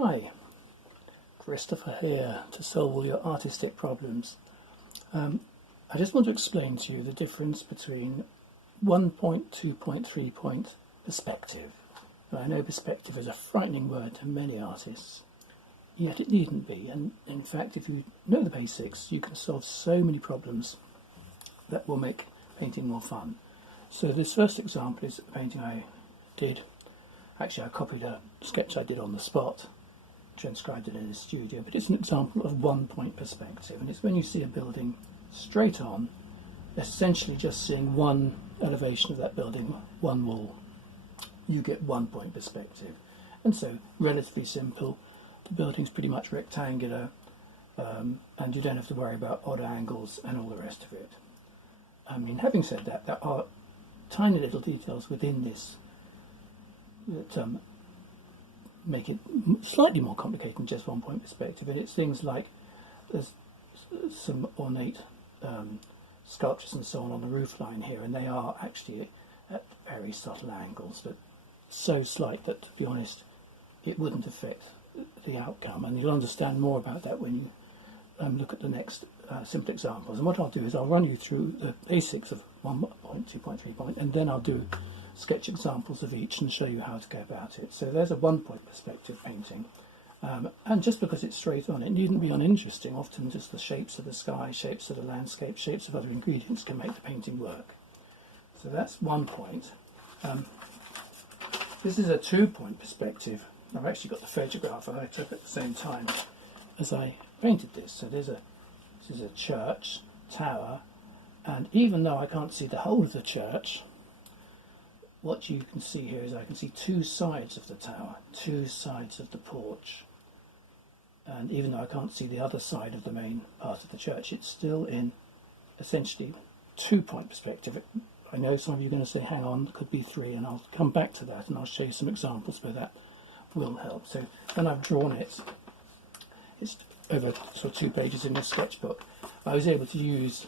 Hi, Christopher here to solve all your artistic problems. I just want to explain to you the difference between 1 point, 2 point, 3 point perspective. I know perspective is a frightening word to many artists, yet it needn't be. And in fact, if you know the basics, you can solve so many problems that will make painting more fun. So this first example is a painting I did. Actually, I copied a sketch I did on the spot, transcribed it in the studio, but it's an example of 1 point perspective, and it's when you see a building straight on, essentially just seeing one elevation of that building, one wall. You get 1 point perspective, and so relatively simple. The building's pretty much rectangular, and you don't have to worry about odd angles and all the rest of it. I mean, having said that, there are tiny little details within this that make it slightly more complicated than just 1 point perspective, and it's things like there's some ornate sculptures and so on the roof line here, and they are actually at very subtle angles, but so slight that, to be honest, it wouldn't affect the outcome, and you'll understand more about that when you look at the next simple examples. And what I'll do is I'll run you through the basics of 1 point, 2 point, 3 point, and then I'll do sketch examples of each and show you how to go about it. So there's a 1 point perspective painting, and just because it's straight on, it needn't be uninteresting. Often just the shapes of the sky, shapes of the landscape, shapes of other ingredients can make the painting work. So that's 1 point. This is a 2 point perspective. I've actually got the photograph that I took at the same time as I painted this. So this is a church tower, and even though I can't see the whole of the church, what you can see here is I can see two sides of the tower, two sides of the porch, and even though I can't see the other side of the main part of the church, it's still in essentially 2 point perspective. I know some of you are going to say, hang on, it could be 3, and I'll come back to that and I'll show you some examples where that will help. So when I've drawn it, it's over sort of 2 pages in the sketchbook, I was able to use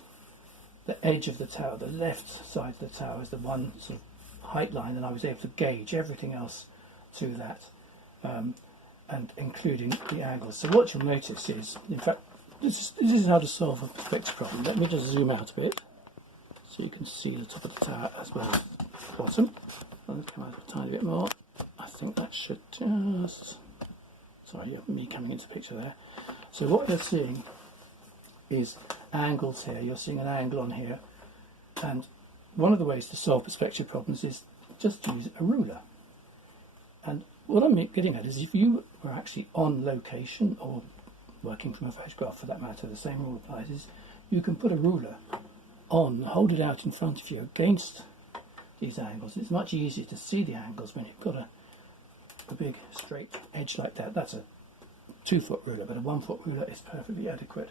the edge of the tower, the left side of the tower, as the one sort of height line, and I was able to gauge everything else to that, and including the angles. So what you'll notice is, in fact, this is how to solve a perspective problem. Let me just zoom out a bit so you can see the top of the tower as well as the bottom. I'll come out a tiny bit more. I think that should just... Sorry, me coming into the picture there. So what you're seeing is angles here. You're seeing an angle on here, and one of the ways to solve perspective problems is just use a ruler. And what I'm getting at is, if you were actually on location or working from a photograph for that matter, the same rule applies, is you can put a ruler on, hold it out in front of you against these angles. It's much easier to see the angles when you've got a big straight edge like that. That's a 2-foot ruler, but a 1-foot ruler is perfectly adequate.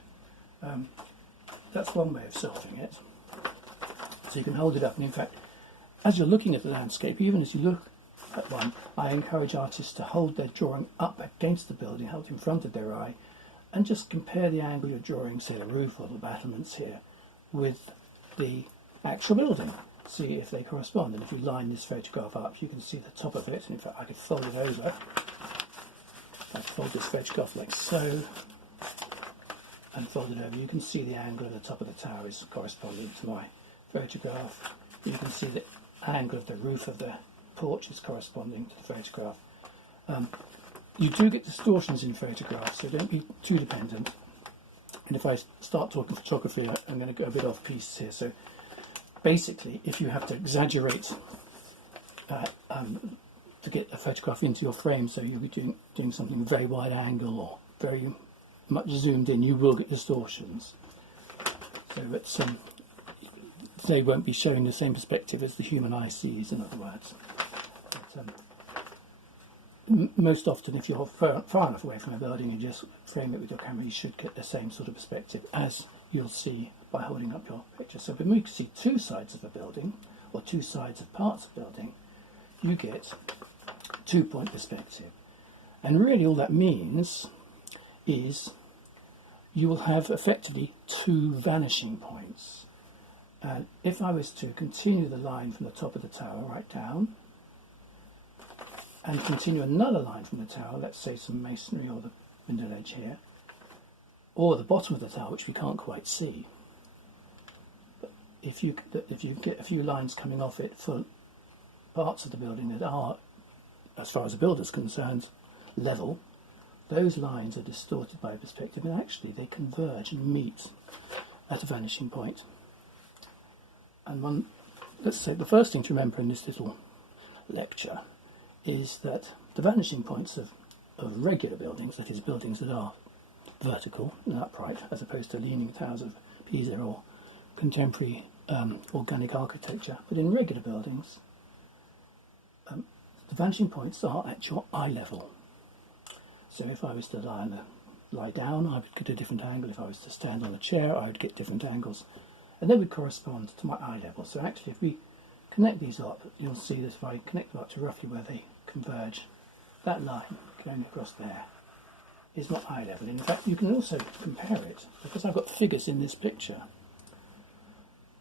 That's one way of solving it. So you can hold it up, and in fact, as you're looking at the landscape, even as you look at one, I encourage artists to hold their drawing up against the building, held in front of their eye, and just compare the angle you're drawing, say the roof or the battlements here, with the actual building. See if they correspond, and if you line this photograph up, you can see the top of it. And in fact, I could fold it over. I could fold this photograph like so, and fold it over. You can see the angle of the top of the tower is corresponding to my photograph. You can see the angle of the roof of the porch is corresponding to the photograph. You do get distortions in photographs, so don't be too dependent. And if I start talking photography, I'm going to go a bit off piece here. So basically, if you have to exaggerate to get a photograph into your frame, so you'll be doing something very wide angle or very much zoomed in, you will get distortions. So it's, they won't be showing the same perspective as the human eye sees, in other words. But, most often, if you're far enough away from a building and just frame it with your camera, you should get the same sort of perspective as you'll see by holding up your picture. So when we see two sides of a building, or two sides of parts of a building, you get 2 point perspective. And really all that means is you will have effectively 2 vanishing points. And if I was to continue the line from the top of the tower right down, and continue another line from the tower, let's say some masonry or the window ledge here, or the bottom of the tower, which we can't quite see. But if you get a few lines coming off it for parts of the building that are, as far as the builder's concerned, level, those lines are distorted by perspective, and actually they converge and meet at a vanishing point. And let's say the first thing to remember in this little lecture is that the vanishing points of regular buildings, that is buildings that are vertical and upright, as opposed to leaning towers of Pisa or contemporary organic architecture, but in regular buildings, the vanishing points are at your eye level. So if I was to lie down, I would get a different angle. If I was to stand on a chair, I would get different angles, and they would correspond to my eye level. So actually, if we connect these up, you'll see that if I connect them up to roughly where they converge, that line going across there is my eye level. In fact, you can also compare it, because I've got figures in this picture.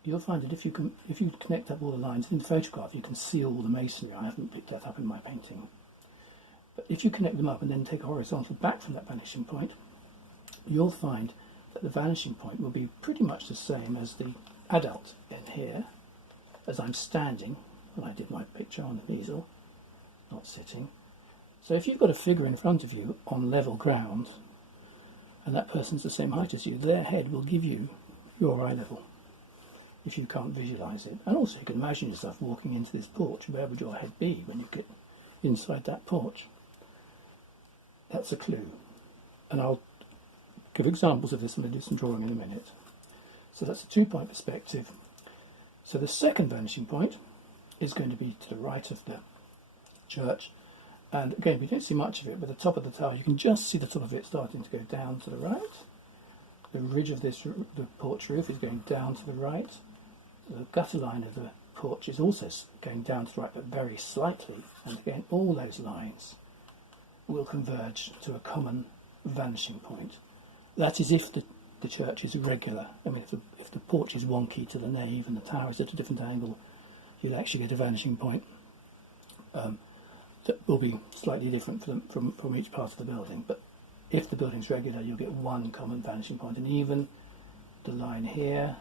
You'll find that if you connect up all the lines in the photograph, you can see all the masonry. I haven't picked that up in my painting. But if you connect them up and then take a horizontal back from that vanishing point, you'll find that the vanishing point will be pretty much the same as the adult in here, as I'm standing when I did my picture on the easel, not sitting. So if you've got a figure in front of you on level ground, and that person's the same height as you, their head will give you your eye level, if you can't visualise it. And also you can imagine yourself walking into this porch. Where would your head be when you get inside that porch? That's a clue. And I'll give examples of this and I'll do some drawing in a minute. So that's a 2-point perspective. So the second vanishing point is going to be to the right of the church. And again, we don't see much of it, but the top of the tower, you can just see the top of it starting to go down to the right. The ridge of the porch roof is going down to the right. The gutter line of the porch is also going down to the right, but very slightly. And again, all those lines will converge to a common vanishing point. That is if the church is irregular. I mean, if the porch is wonky to the nave and the tower is at a different angle, you'll actually get a vanishing point that will be slightly different from each part of the building. But if the building's regular, you'll get one common vanishing point, and even the line here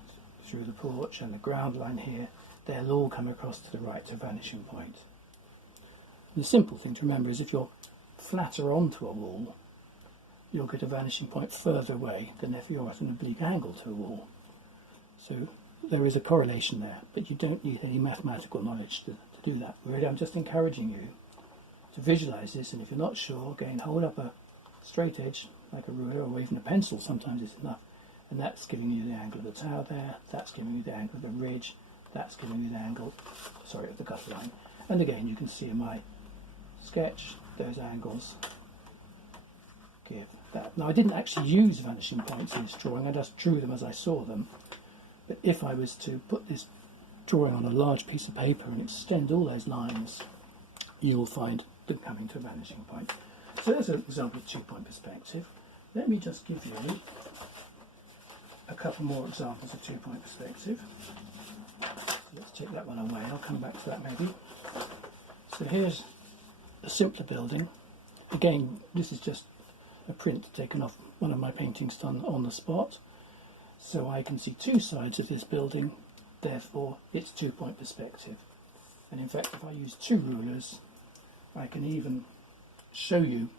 through the porch and the ground line here, they'll all come across to the right to vanishing point. And the simple thing to remember is if you're flatter onto a wall, you'll get a vanishing point further away than if you're at an oblique angle to a wall. So there is a correlation there, but you don't need any mathematical knowledge to do that. Really, I'm just encouraging you to visualise this, and if you're not sure, again, hold up a straight edge like a ruler, or even a pencil sometimes is enough, and that's giving you the angle of the tower there, that's giving you the angle of the ridge, that's giving you the angle, of the gutter line. And again, you can see in my sketch, those angles give that. Now, I didn't actually use vanishing points in this drawing, I just drew them as I saw them. But if I was to put this drawing on a large piece of paper and extend all those lines, you will find them coming to a vanishing point. So there's an example of 2-point perspective. Let me just give you a couple more examples of 2-point perspective. Let's take that one away, I'll come back to that maybe. So here's a simpler building. Again, this is just a print taken off one of my paintings done on the spot. So I can see two sides of this building, therefore it's 2-point perspective. And in fact, if I use 2 rulers, I can even show you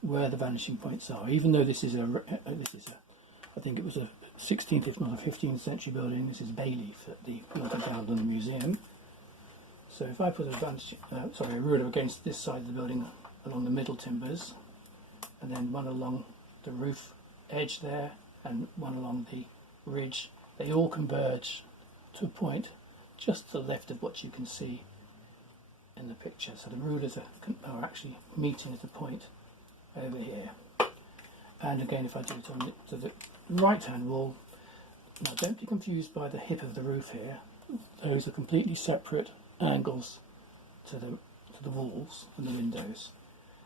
where the vanishing points are. Even though this is I think it was a 16th, if not a 15th century building. This is Bayleaf at the Building Ground London Museum. So if I put a ruler against this side of the building along the middle timbers, and then one along the roof edge there, and one along the ridge, they all converge to a point just to the left of what you can see in the picture. So the rulers are actually meeting at a point over here. And again, if I do it on the right hand wall, now don't be confused by the hip of the roof here. Those are completely separate angles to the walls and the windows.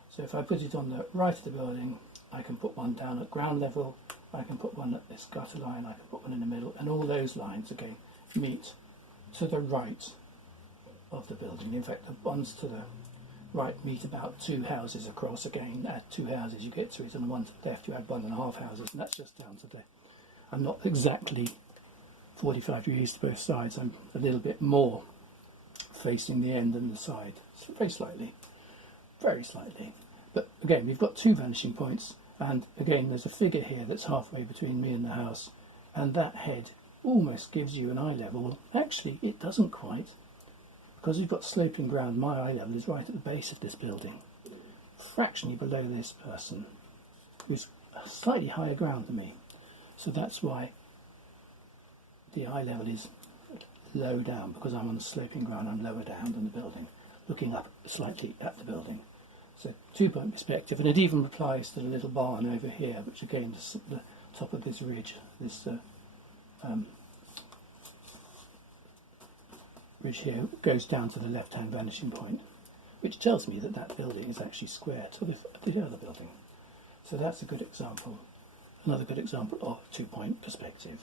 So if I put it on the right of the building, I can put one down at ground level, I can put one at this gutter line, I can put one in the middle, and all those lines again meet to the right of the building. In fact, the ones to the meet about 2 houses across again. Add 2 houses, you get to it, and the one to the left you add 1.5 houses, and that's just down to the. I'm not exactly 45 degrees to both sides. I'm a little bit more facing the end than the side, so very slightly. But again, we've got 2 vanishing points, and again, there's a figure here that's halfway between me and the house, and that head almost gives you an eye level. Actually, it doesn't quite, because we've got sloping ground. My eye level is right at the base of this building, fractionally below this person, who's slightly higher ground than me. So that's why the eye level is low down, because I'm on the sloping ground. I'm lower down than the building, looking up slightly at the building. So 2-point perspective, and it even applies to the little barn over here, which again is the top of this ridge, ridge here goes down to the left-hand vanishing point, which tells me that that building is actually square to the other building. So that's a good example, another good example of 2-point perspective.